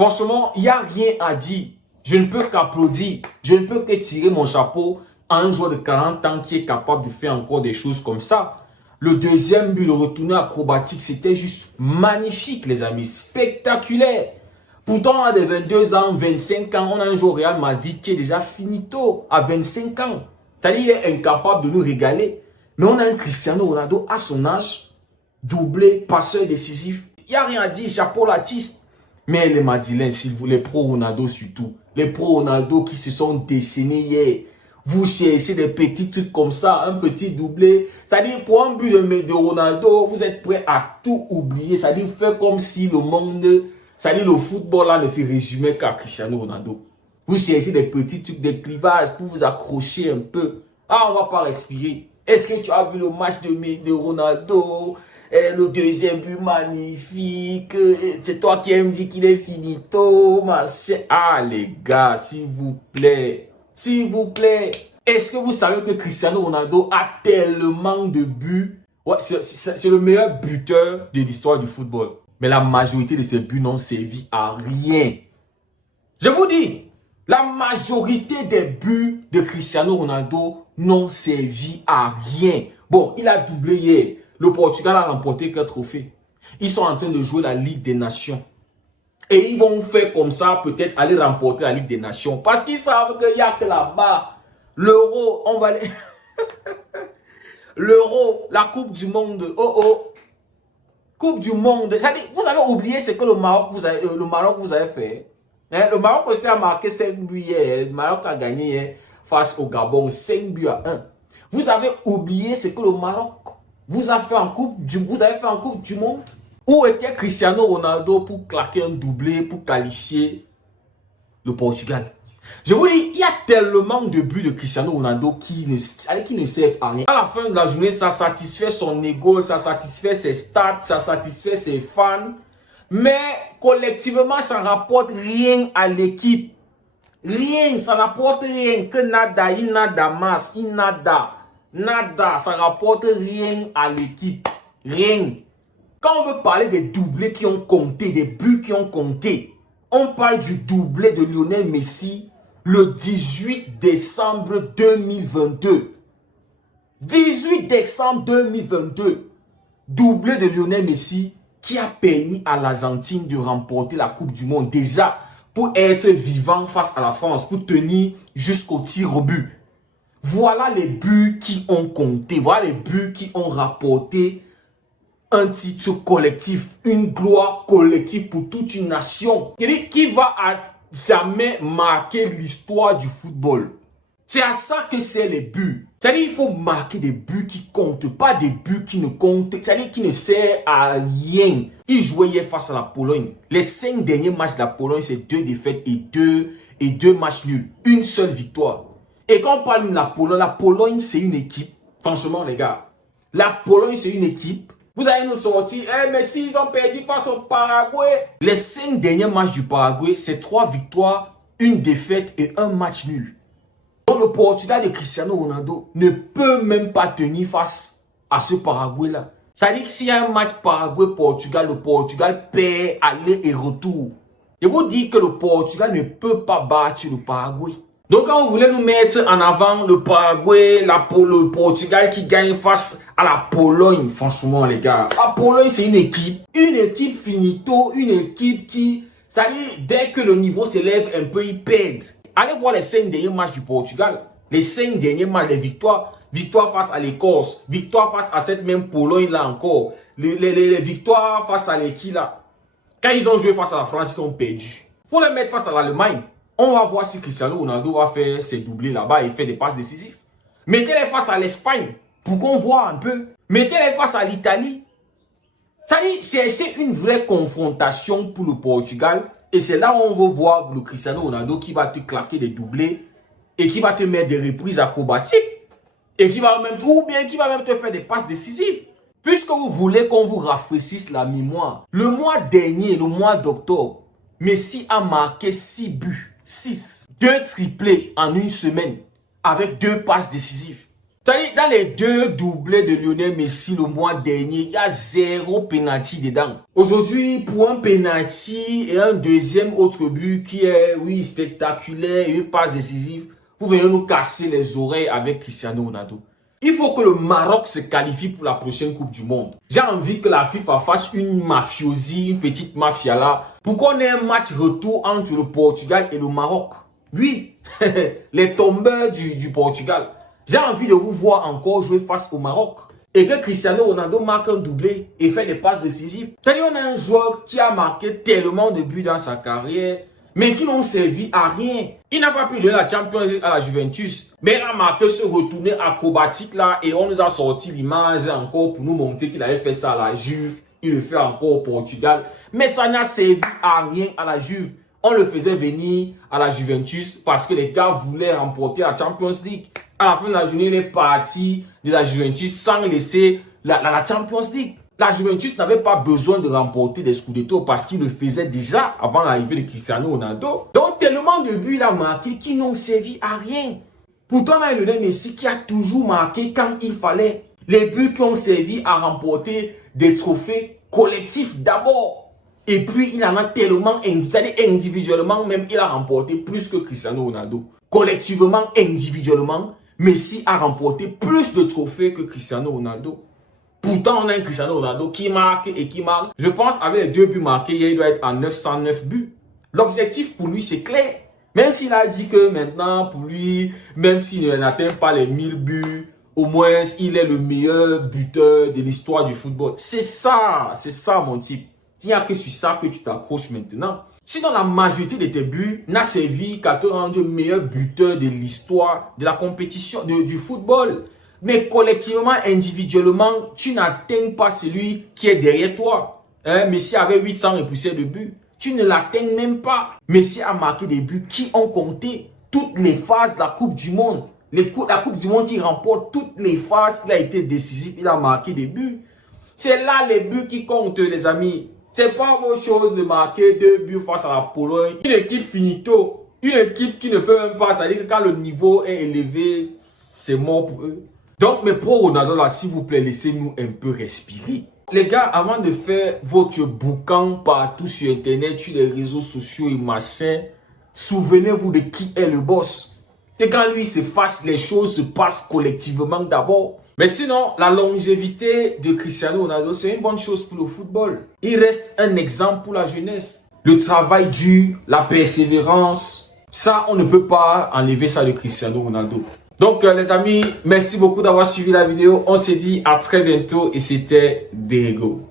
Franchement, il n'y a rien à dire. Je ne peux qu'applaudir. Je ne peux que tirer mon chapeau à un joueur de 40 ans qui est capable de faire encore des choses comme ça. Le deuxième but, le retourné acrobatique, c'était juste magnifique, les amis. Spectaculaire. Pourtant, à des 22 ans, 25 ans, on a un joueur au Real Madrid qui est déjà finito à 25 ans. C'est-à-dire qu'il est incapable de nous régaler. Mais on a un Cristiano Ronaldo à son âge, doublé, passeur décisif. Il n'y a rien à dire, chapeau l'artiste. Mais les Madrilènes, s'il vous plaît, les pro-Ronaldo surtout. Les pro-Ronaldo qui se sont déchaînés hier. Vous cherchez des petits trucs comme ça, un petit doublé. C'est-à-dire, pour un but de Ronaldo, vous êtes prêt à tout oublier. C'est-à-dire, faire comme si le monde, c'est-à-dire le football là ne se résumait qu'à Cristiano Ronaldo. Vous cherchez des petits trucs, des clivages pour vous accrocher un peu. Ah, on ne va pas respirer. Est-ce que tu as vu le match de Ronaldo? Le deuxième but magnifique. C'est toi qui me dis qu'il est finito. Ah, les gars, s'il vous plaît. S'il vous plaît. Est-ce que vous savez que Cristiano Ronaldo a tellement de buts? Ouais, c'est le meilleur buteur de l'histoire du football. Mais la majorité de ses buts n'ont servi à rien. Je vous dis, la majorité des buts de Cristiano Ronaldo n'ont servi à rien. Bon, il a doublé hier. Le Portugal a remporté 4 trophées. Ils sont en train de jouer la Ligue des Nations. Et ils vont faire comme ça, peut-être aller remporter la Ligue des Nations. Parce qu'ils savent qu'il n'y a que là-bas. L'Euro, on va aller... L'Euro, la Coupe du Monde. Oh oh. Coupe du Monde. Vous avez oublié ce que le Maroc vous avez fait. Hein? Le Maroc aussi a marqué 5 buts hier. Le Maroc a gagné face au Gabon 5 buts à 1. Vous avez oublié ce que le Maroc vous avez fait en Coupe du Monde. Où était Cristiano Ronaldo pour claquer un doublé, pour qualifier le Portugal? Je vous dis, il y a tellement de buts de Cristiano Ronaldo qui ne servent à rien. À la fin de la journée, ça satisfait son ego, ça satisfait ses stats, ça satisfait ses fans. Mais collectivement, ça ne rapporte rien à l'équipe. Rien, ça n'apporte rien, que nada, il nada mas, il nada. Nada, ça rapporte rien à l'équipe. Rien. Quand on veut parler des doublés qui ont compté, des buts qui ont compté, on parle du doublé de Lionel Messi le 18 décembre 2022. 18 décembre 2022. Doublé de Lionel Messi qui a permis à l'Argentine de remporter la Coupe du Monde. Déjà, pour être vivant face à la France, pour tenir jusqu'au tir au but. Voilà les buts qui ont compté. Voilà les buts qui ont rapporté un titre collectif, une gloire collective pour toute une nation. Qui va à jamais marquer l'histoire du football. C'est à ça que c'est les buts. C'est-à-dire qu'il faut marquer des buts qui comptent, pas des buts qui ne comptent, c'est-à-dire qui ne servent à rien. Ils jouaient hier face à la Pologne. Les 5 derniers matchs de la Pologne, c'est 2 défaites et 2 matchs nuls. Une seule victoire. Et quand on parle de la Pologne, c'est une équipe. Franchement, les gars, la Pologne, c'est une équipe. Vous allez nous sortir, mais s'ils ont perdu face au Paraguay. Les 5 derniers matchs du Paraguay, c'est 3 victoires, 1 défaite et 1 match nul. Donc le Portugal de Cristiano Ronaldo ne peut même pas tenir face à ce Paraguay-là. Ça dit que s'il y a un match Paraguay-Portugal, le Portugal perd aller et retour. Je vous dis que le Portugal ne peut pas battre le Paraguay. Donc quand vous voulez nous mettre en avant le Paraguay, le Portugal qui gagne face à la Pologne, franchement les gars, la Pologne c'est une équipe finito, une équipe qui, ça dit, dès que le niveau s'élève un peu, ils perdent. Allez voir les 5 derniers matchs du Portugal, les 5 derniers matchs, les victoires. Victoire face à l'Écosse, victoire face à cette même Pologne là encore, les victoires face à l'équipe là. Quand ils ont joué face à la France, ils ont perdu. Il faut les mettre face à l'Allemagne. On va voir si Cristiano Ronaldo va faire ses doublés là-bas et faire des passes décisives. Mettez-les face à l'Espagne pour qu'on voit un peu. Mettez-les face à l'Italie. C'est une vraie confrontation pour le Portugal. Et c'est là où on va voir le Cristiano Ronaldo qui va te claquer des doublés et qui va te mettre des reprises acrobatiques. Et qui va même te faire des passes décisives. Puisque vous voulez qu'on vous rafraîchisse la mémoire. Le mois dernier, le mois d'octobre, Messi a marqué 6 buts. 6. 2 triplés en une semaine avec 2 passes décisives. Dans les 2 doublés de Lionel Messi le mois dernier, il y a 0 penalty dedans. Aujourd'hui, pour un penalty et un deuxième autre but qui est, oui, spectaculaire et une passe décisive, vous venez nous casser les oreilles avec Cristiano Ronaldo. Il faut que le Maroc se qualifie pour la prochaine Coupe du Monde. J'ai envie que la FIFA fasse une mafiosie, une petite mafia là, pour qu'on ait un match retour entre le Portugal et le Maroc. Oui, les tombeurs du Portugal. J'ai envie de vous voir encore jouer face au Maroc. Et que Cristiano Ronaldo marque un doublé et fait des passes décisives. C'est-à-dire on a un joueur qui a marqué tellement de buts dans sa carrière, mais qui n'ont servi à rien. Il n'a pas pu donner la Champions League à la Juventus, mais il a marqué ce retourné acrobatique là et on nous a sorti l'image encore pour nous montrer qu'il avait fait ça à la Juve. Il le fait encore au Portugal, mais ça n'a servi à rien à la Juve. On le faisait venir à la Juventus parce que les gars voulaient remporter la Champions League. À la fin de la journée, il est parti de la Juventus sans laisser la Champions League. La Juventus n'avait pas besoin de remporter des Scudetto parce qu'il le faisait déjà avant l'arrivée de Cristiano Ronaldo. Donc, tellement de buts il a marqué qui n'ont servi à rien. Pourtant, on a Lionel Messi qui a toujours marqué quand il fallait. Les buts qui ont servi à remporter des trophées collectifs d'abord. Et puis, il en a tellement, c'est-à-dire individuellement même, il a remporté plus que Cristiano Ronaldo. Collectivement, individuellement, Messi a remporté plus de trophées que Cristiano Ronaldo. Pourtant, on a un Cristiano Ronaldo qui marque et qui marque. Je pense avec les 2 buts marqués, il doit être à 909 buts. L'objectif pour lui, c'est clair. Même s'il a dit que maintenant, pour lui, même s'il n'atteint pas les 1000 buts, au moins, il est le meilleur buteur de l'histoire du football. C'est ça mon type. Il n'y a que sur ça que tu t'accroches maintenant. Sinon, la majorité de tes buts n'a servi qu'à te rendre le meilleur buteur de l'histoire de la compétition, du football. Mais collectivement, individuellement, tu n'atteins pas celui qui est derrière toi. Messi avait 800 et poussières de buts. Tu ne l'atteins même pas. Messi a marqué des buts qui ont compté toutes les phases de la Coupe du Monde. La Coupe du Monde qui remporte toutes les phases, il a été décisif, il a marqué des buts. C'est là les buts qui comptent, les amis. C'est pas vos choses de marquer 2 buts face à la Pologne. Une équipe finito, une équipe qui ne peut même pas, c'est-à-dire que quand le niveau est élevé, c'est mort pour eux. Donc, mes pro Ronaldo là, s'il vous plaît, laissez-nous un peu respirer. Les gars, avant de faire votre boucan partout sur Internet, sur les réseaux sociaux et machin, souvenez-vous de qui est le boss. Et quand lui s'efface, les choses se passent collectivement d'abord. Mais sinon, la longévité de Cristiano Ronaldo, c'est une bonne chose pour le football. Il reste un exemple pour la jeunesse. Le travail dur, la persévérance, ça, on ne peut pas enlever ça de Cristiano Ronaldo. Donc, les amis, merci beaucoup d'avoir suivi la vidéo. On se dit à très bientôt et c'était Diego.